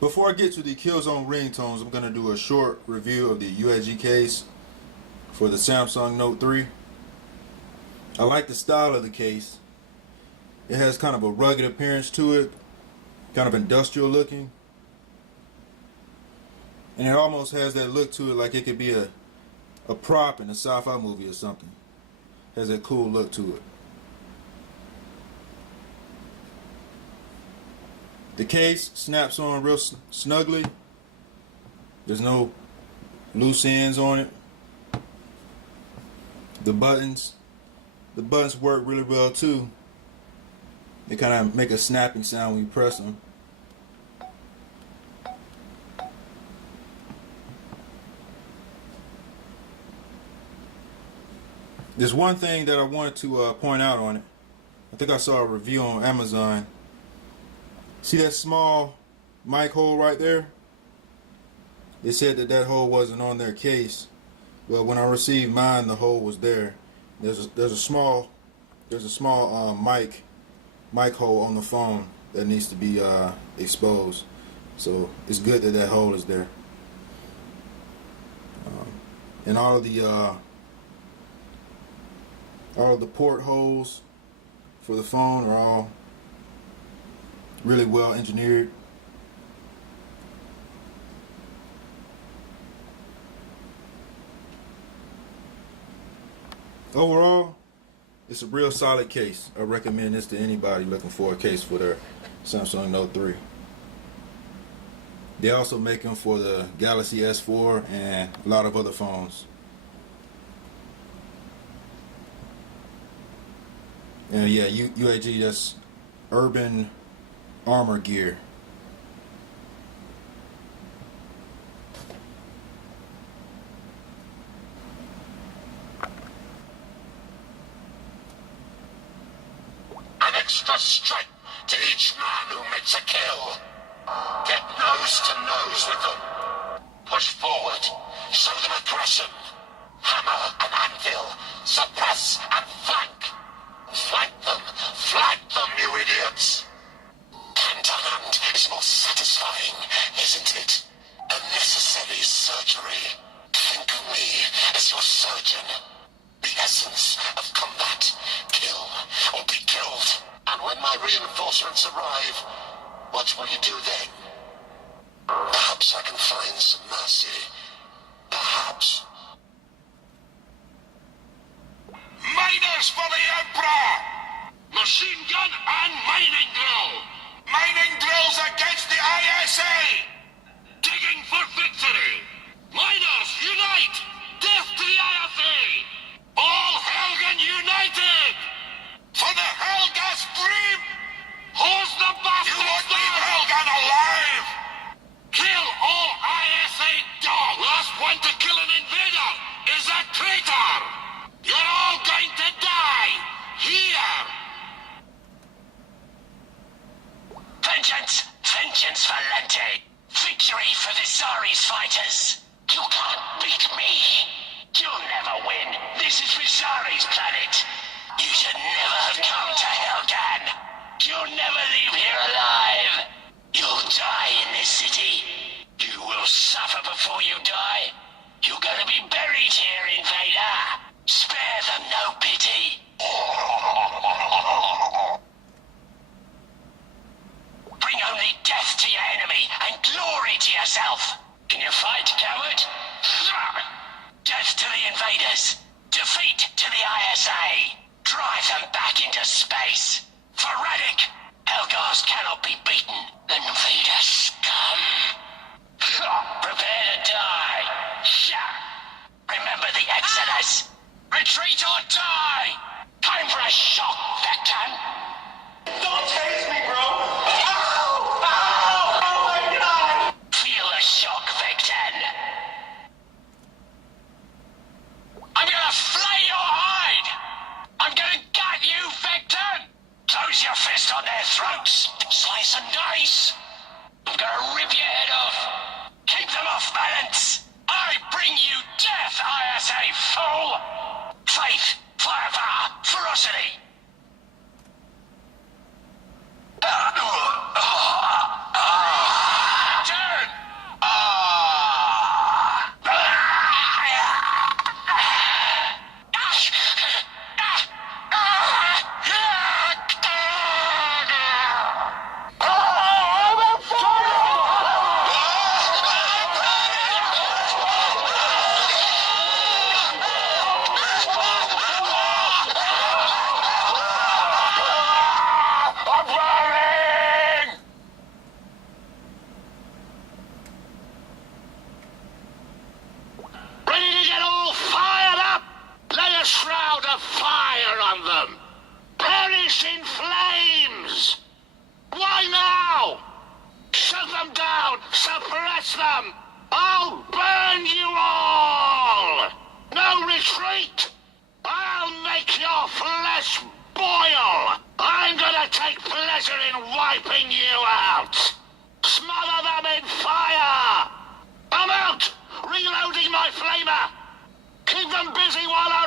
Before I get to the Killzone Ringtones, I'm going to do a short review of the UAG case for the Samsung Note 3. I like the style of the case. It has kind of a rugged appearance to it, kind of industrial looking. And it almost has that look to it like it could be a prop in a sci-fi movie or something. It has that cool look to it. The case snaps on real snugly. There's no loose ends on it. The buttons work really well too. They kind of make a snapping sound when you press them. There's one thing that I wanted to point out on it. I think I saw a review on Amazon. See that small mic hole right there? They said that hole wasn't on their case. Well, when I received mine, the hole was there. There's a small mic hole on the phone that needs to be exposed. So it's good that hole is there. And all of the port holes for the phone are all really well engineered. Overall, it's a real solid case. I recommend this to anybody looking for a case for their Samsung Note 3. They also make them for the Galaxy S4 and a lot of other phones. And yeah, UAG, that's Urban Armor Gear. An extra strike to each man who makes a kill. Get nose to nose with them. Push forward. Show them aggression. Hammer and anvil. Suppress and flank. Flank them, you idiots! Hand to hand is more satisfying, isn't it? A necessary surgery. Think of me as your surgeon. The essence of combat. Kill or be killed. And when my reinforcements arrive, what will you do then? Perhaps I can find some mercy. Perhaps. Miners for the Emperor! Machine gun and mining drill! Mining drills against the ISA! Digging for victory! Miners, unite! Death to the ISA! All Helgen united! For the Helga's dream! Who's the bastard? You won't leave Helgen alive! Kill all ISA dogs! Last one to kill an invader is a traitor! You're all going to die! Here! Vengeance for Lente! Victory for the Zari's fighters! You can't beat me! You'll never win! This is Rizari's planet! You should never have come to Helgan! You'll never leave here alive! You'll die in this city! You will suffer before you die! You're gonna be buried here, invader! Spare them no pity! Bring only death to your enemy and glory to yourself! Can you fight, coward? Death to the invaders! Defeat to the ISA! Drive them back into space! For Radic, Helgars cannot be beaten! Invader scum! Prepare to die! Remember the Exodus! Retreat or die! Time for a shock, Vectan! Don't chase me, bro! Ow! Ow! Oh my god! Feel the shock, Vectan! I'm gonna flay your hide! I'm gonna gut you, Vectan! Close your fist on their throats! Slice and dice! I'm gonna rip your head off! Keep them off balance! I bring you death, ISA fool! Faith, firepower, ferocity! Die! them down! Suppress them! I'll burn you all! No retreat! I'll make your flesh boil! I'm gonna take pleasure in wiping you out! Smother them in fire! I'm out! Reloading my flamer! Keep them busy while I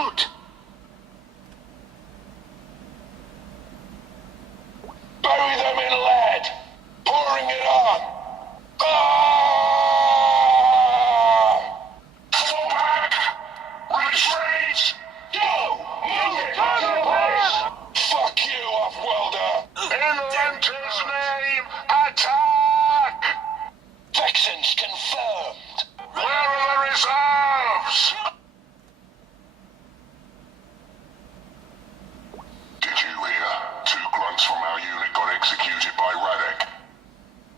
reload! Bury them in lead! Pouring it on! Fall back! Retreat! Go! Move it! Fuck you, off-welder! In Lenter's name, attack! Vexen's confirmed. Where are the reserves? Did you hear? 2 grunts from our unit got executed by Radek.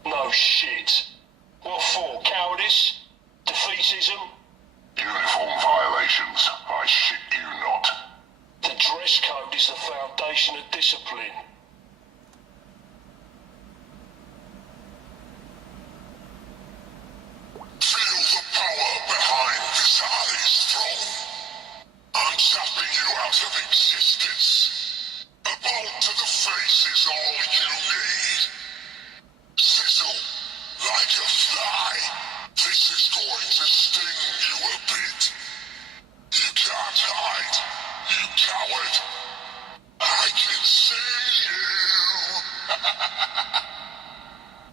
No shit. What for? Cowardice? Defeatism? Uniform violations. I shit you not. The dress code is the foundation of discipline. Feel the power behind Visari's throne. I'm zapping you out of existence. A bolt to the face is all you need. Sizzle like a fly. This is going to sting you a bit. You can't hide, you coward. I can see you.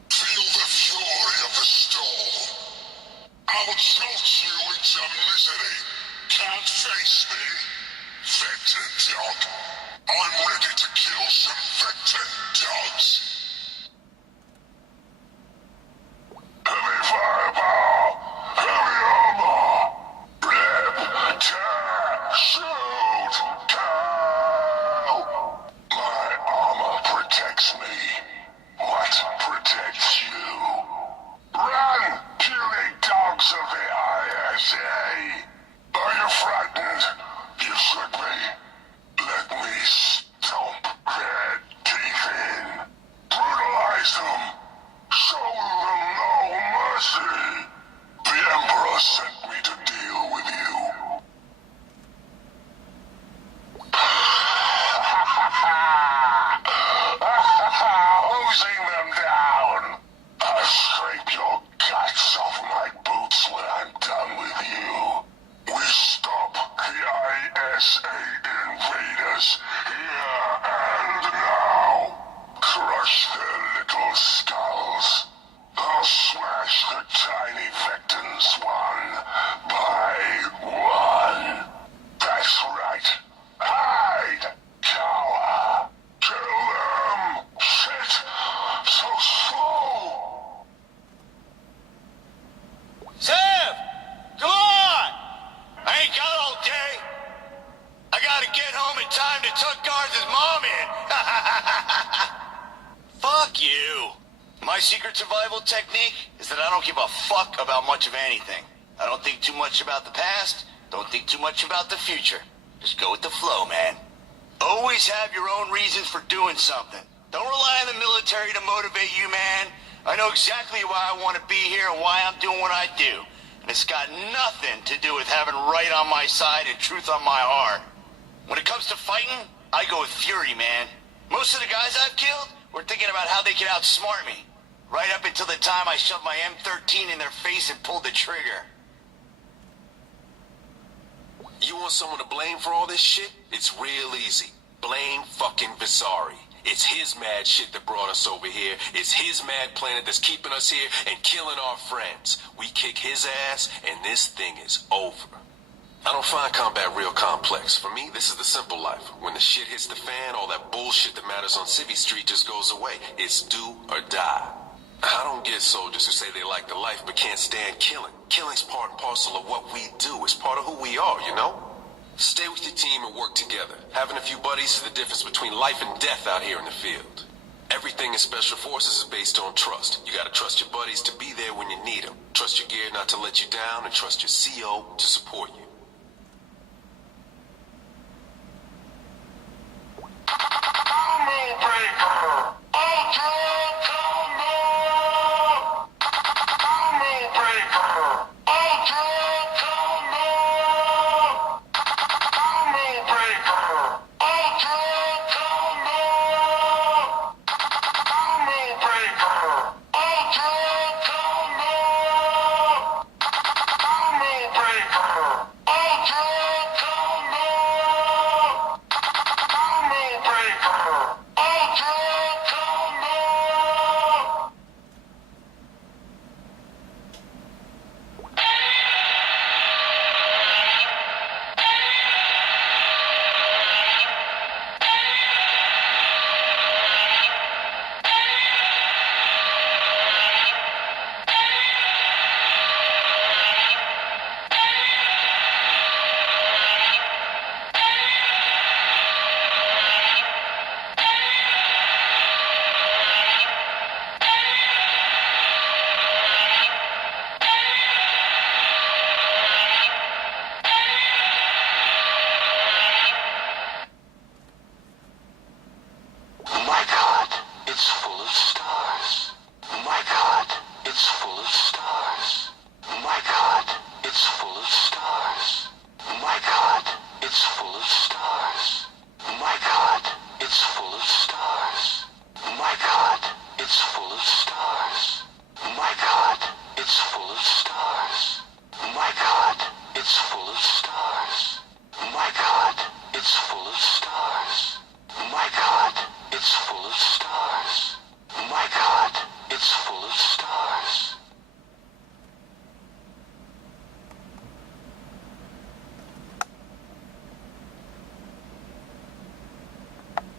Feel the fury of the storm. I'll jolt you into misery. Can't face me? Vector dog. I'm ready to kill some Vector dogs. Heavy fireball! Heavy armor! Rip! Tear! Shoot! Kill! My armor protects me. What protects you? Run, puny dogs of the ISA! Are you frightened? You should be. Let me stomp their teeth in. Brutalize them. Show them no mercy. The Emperor sent me to deal with you. Hosing them down. I'll scrape your guts off my boots when I'm done with you. We stop the ISA invaders here and now. Crush their little skulls. I'll smash the tiny Vectons one by one. That's right. Hide! Cower! Kill them! Shit! So slow! Sam! Come on! I ain't got all day. I gotta get home in time to tuck Garza's mom in. Fuck you. My secret survival technique is that I don't give a fuck about much of anything. I don't think too much about the past, don't think too much about the future. Just go with the flow, man. Always have your own reasons for doing something. Don't rely on the military to motivate you, man. I know exactly why I want to be here and why I'm doing what I do. And it's got nothing to do with having right on my side and truth on my heart. When it comes to fighting, I go with fury, man. Most of the guys I've killed were thinking about how they could outsmart me. Right up until the time I shoved my M13 in their face and pulled the trigger. You want someone to blame for all this shit? It's real easy. Blame fucking Visari. It's his mad shit that brought us over here. It's his mad planet that's keeping us here and killing our friends. We kick his ass and this thing is over. I don't find combat real complex. For me, this is the simple life. When the shit hits the fan, all that bullshit that matters on Civvy Street just goes away. It's do or die. I don't get soldiers who say they like the life but can't stand killing. Killing's part and parcel of what we do. It's part of who we are, you know? Stay with your team and work together. Having a few buddies is the difference between life and death out here in the field. Everything in Special Forces is based on trust. You gotta trust your buddies to be there when you need them. Trust your gear not to let you down, and trust your CO to support you.